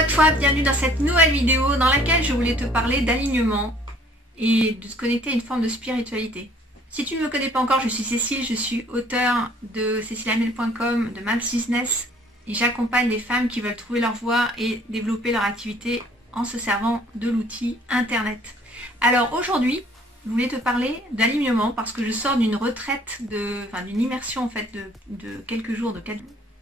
à toi, bienvenue dans cette nouvelle vidéo dans laquelle je voulais te parler d'alignement et de se connecter à une forme de spiritualité. Si tu ne me connais pas encore, je suis Cécile, je suis auteure de cecilehamel.com, de Mams Business et j'accompagne les femmes qui veulent trouver leur voie et développer leur activité en se servant de l'outil internet. Alors aujourd'hui, je voulais te parler d'alignement parce que je sors d'une retraite, d'une immersion en fait de quelques jours,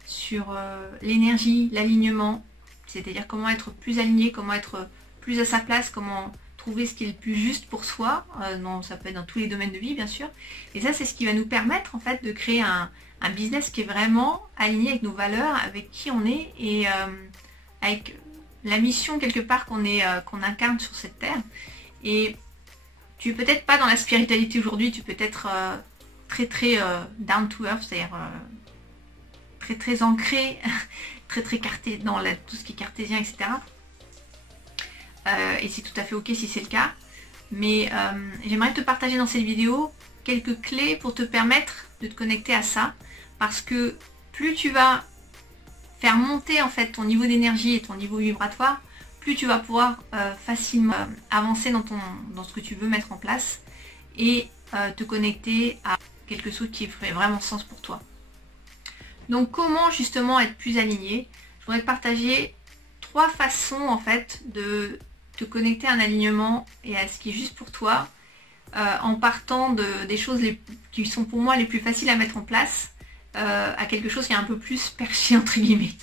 sur l'énergie, l'alignement, c'est-à-dire comment être plus aligné, comment être plus à sa place, comment trouver ce qui est le plus juste pour soi, ça peut être dans tous les domaines de vie bien sûr, et ça c'est ce qui va nous permettre en fait de créer un business qui est vraiment aligné avec nos valeurs, avec qui on est et avec la mission quelque part qu'on incarne sur cette terre. Et tu es peut-être pas dans la spiritualité aujourd'hui, tu peux être très down to earth, c'est-à-dire très ancré, très dans tout ce qui est cartésien, etc. Et c'est tout à fait ok si c'est le cas. Mais j'aimerais te partager dans cette vidéo quelques clés pour te permettre de te connecter à ça. Parce que plus tu vas faire monter en fait ton niveau d'énergie et ton niveau vibratoire, plus tu vas pouvoir facilement avancer dans ce que tu veux mettre en place et te connecter à quelque chose qui ferait vraiment sens pour toi. Donc comment justement être plus aligné? Je voudrais te partager 3 façons en fait de te connecter à un alignement et à ce qui est juste pour toi en partant des choses qui sont pour moi les plus faciles à mettre en place à quelque chose qui est un peu plus perché entre guillemets.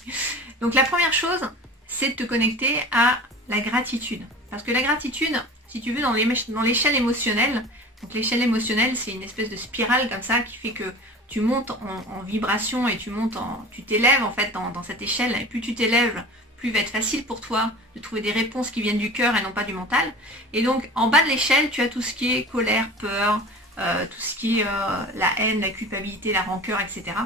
Donc la première chose, c'est de te connecter à la gratitude. Parce que la gratitude, si tu veux, dans l'échelle émotionnelle, donc l'échelle émotionnelle c'est une espèce de spirale comme ça qui fait que tu montes en vibration et tu t'élèves en fait dans cette échelle, et plus tu t'élèves, plus il va être facile pour toi de trouver des réponses qui viennent du cœur et non pas du mental. Et donc en bas de l'échelle, tu as tout ce qui est colère, peur, tout ce qui est la haine, la culpabilité, la rancœur, etc.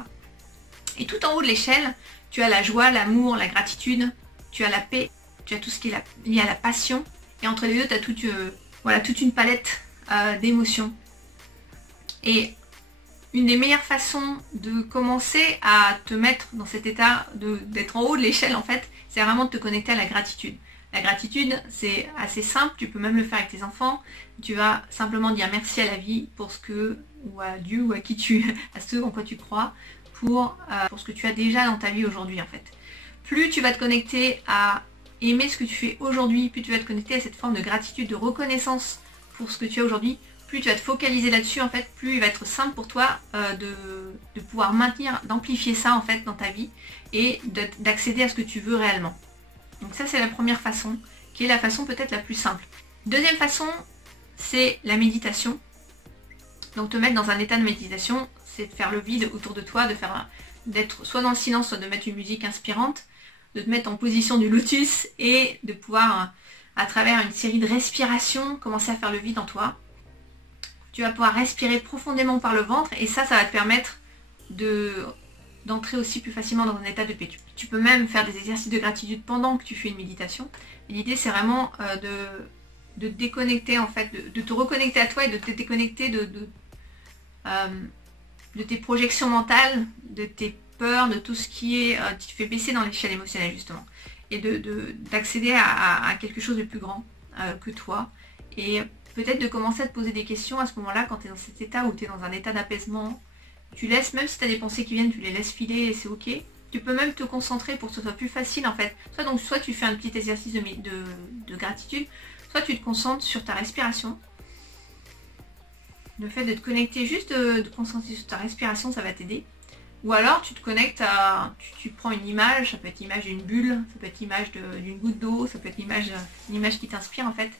Et tout en haut de l'échelle, tu as la joie, l'amour, la gratitude, tu as la paix, tu as tout ce qui est lié à la passion. Et entre les deux, tu as toute une palette d'émotions. Et une des meilleures façons de commencer à te mettre dans cet état d'être en haut de l'échelle en fait, c'est vraiment de te connecter à la gratitude. La gratitude, c'est assez simple, tu peux même le faire avec tes enfants. Tu vas simplement dire merci à la vie pour ou à Dieu, ou à ceux en quoi tu crois, pour ce que tu as déjà dans ta vie aujourd'hui en fait. Plus tu vas te connecter à aimer ce que tu fais aujourd'hui, plus tu vas te connecter à cette forme de gratitude, de reconnaissance pour ce que tu as aujourd'hui, plus tu vas te focaliser là-dessus en fait, plus il va être simple pour toi de pouvoir maintenir, d'amplifier ça en fait dans ta vie et d'accéder à ce que tu veux réellement. Donc ça c'est la première façon, qui est la façon peut-être la plus simple. Deuxième façon, c'est la méditation. Donc te mettre dans un état de méditation, c'est de faire le vide autour de toi, d'être soit dans le silence, soit de mettre une musique inspirante, de te mettre en position du lotus et de pouvoir, à travers une série de respirations, commencer à faire le vide en toi. Tu vas pouvoir respirer profondément par le ventre et ça va te permettre d'entrer aussi plus facilement dans un état de paix. Tu peux même faire des exercices de gratitude pendant que tu fais une méditation. L'idée c'est vraiment de te déconnecter en fait, de te reconnecter à toi et de te déconnecter de tes projections mentales, de tes peurs, de tout ce qui te fait baisser dans l'échelle émotionnelle justement. Et d'accéder à quelque chose de plus grand que toi. Et peut-être de commencer à te poser des questions à ce moment-là quand tu es dans cet état où tu es dans un état d'apaisement. Tu laisses, même si tu as des pensées qui viennent, tu les laisses filer et c'est ok. Tu peux même te concentrer pour que ce soit plus facile en fait. Soit tu fais un petit exercice de gratitude, soit tu te concentres sur ta respiration. Le fait de te connecter, juste de te concentrer sur ta respiration, ça va t'aider. Ou alors tu te connectes tu prends une image, ça peut être l'image d'une bulle, ça peut être l'image d'une goutte d'eau, ça peut être une image qui t'inspire en fait,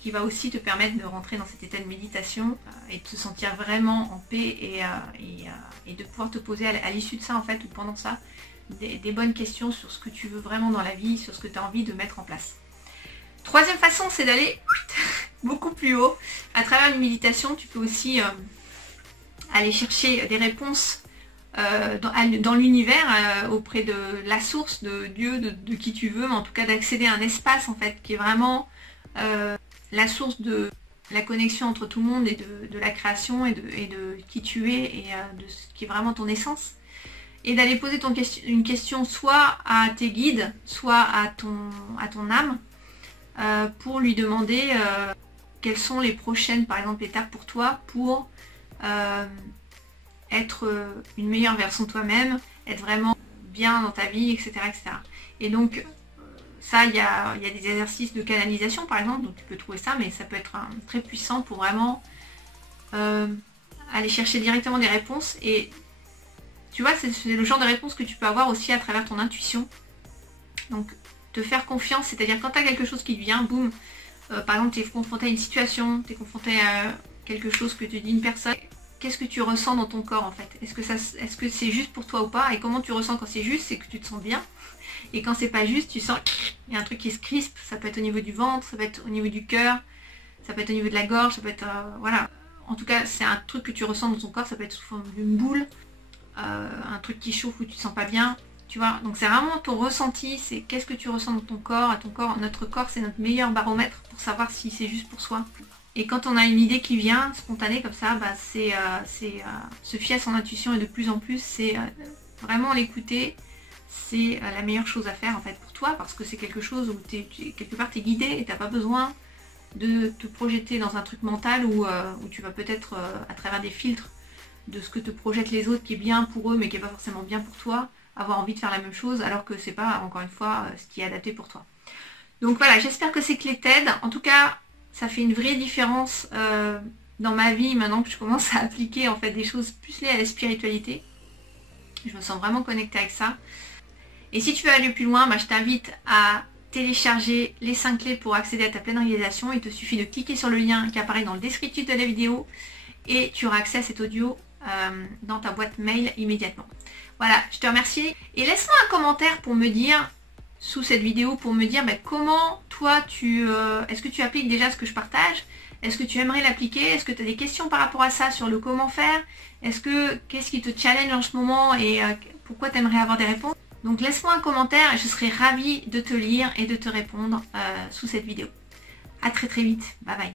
qui va aussi te permettre de rentrer dans cet état de méditation et de te sentir vraiment en paix et de pouvoir te poser à l'issue de ça en fait, ou pendant ça, des bonnes questions sur ce que tu veux vraiment dans la vie, sur ce que tu as envie de mettre en place. Troisième façon, c'est d'aller beaucoup plus haut. À travers une méditation, tu peux aussi aller chercher des réponses dans l'univers, auprès de la source, de Dieu, de qui tu veux, mais en tout cas d'accéder à un espace en fait qui est vraiment la source de la connexion entre tout le monde et de la création et de qui tu es et de ce qui est vraiment ton essence. et d'aller poser une question soit à tes guides, soit à ton âme, pour lui demander quelles sont les prochaines, par exemple, étapes pour toi pour être une meilleure version de toi-même, être vraiment bien dans ta vie, etc. etc. Et donc, ça, il y a des exercices de canalisation, par exemple, donc tu peux trouver ça, mais ça peut être très puissant pour vraiment aller chercher directement des réponses. Et tu vois, c'est le genre de réponse que tu peux avoir aussi à travers ton intuition. Donc, te faire confiance, c'est-à-dire quand tu as quelque chose qui te vient, boum, par exemple, tu es confronté à une situation, tu es confronté à quelque chose que te dit une personne, qu'est-ce que tu ressens dans ton corps en fait? Est-ce que c'est juste pour toi ou pas? Et comment tu ressens quand c'est juste? C'est que tu te sens bien. Et quand c'est pas juste, tu sens qu'il y a un truc qui se crispe, ça peut être au niveau du ventre, ça peut être au niveau du cœur, ça peut être au niveau de la gorge, ça peut être... voilà. En tout cas, c'est un truc que tu ressens dans ton corps, ça peut être sous forme d'une boule, un truc qui chauffe où tu te sens pas bien, tu vois. Donc c'est vraiment ton ressenti, c'est qu'est-ce que tu ressens dans ton corps. Notre corps, c'est notre meilleur baromètre pour savoir si c'est juste pour soi. Et quand on a une idée qui vient, spontanée comme ça, bah, c'est se fier à son intuition et de plus en plus, c'est vraiment l'écouter. C'est la meilleure chose à faire en fait pour toi parce que c'est quelque chose où quelque part tu es guidé et tu n'as pas besoin de te projeter dans un truc mental où tu vas peut-être à travers des filtres de ce que te projettent les autres qui est bien pour eux mais qui n'est pas forcément bien pour toi, avoir envie de faire la même chose alors que c'est pas encore une fois ce qui est adapté pour toi. Donc voilà, j'espère que ces clés t'aident. En tout cas, ça fait une vraie différence dans ma vie maintenant que je commence à appliquer en fait des choses plus liées à la spiritualité. Je me sens vraiment connectée avec ça. Et si tu veux aller plus loin, bah, je t'invite à télécharger les 5 clés pour accéder à ta pleine réalisation. Il te suffit de cliquer sur le lien qui apparaît dans le descriptif de la vidéo et tu auras accès à cet audio dans ta boîte mail immédiatement. Voilà, je te remercie et laisse-moi un commentaire pour me dire, sous cette vidéo, pour me dire bah, comment toi est-ce que tu appliques déjà ce que je partage? Est-ce que tu aimerais l'appliquer? Est-ce que tu as des questions par rapport à ça sur le comment faire? Qu'est-ce qui te challenge en ce moment et pourquoi tu aimerais avoir des réponses? Donc laisse-moi un commentaire et je serai ravie de te lire et de te répondre sous cette vidéo. A très vite, bye bye.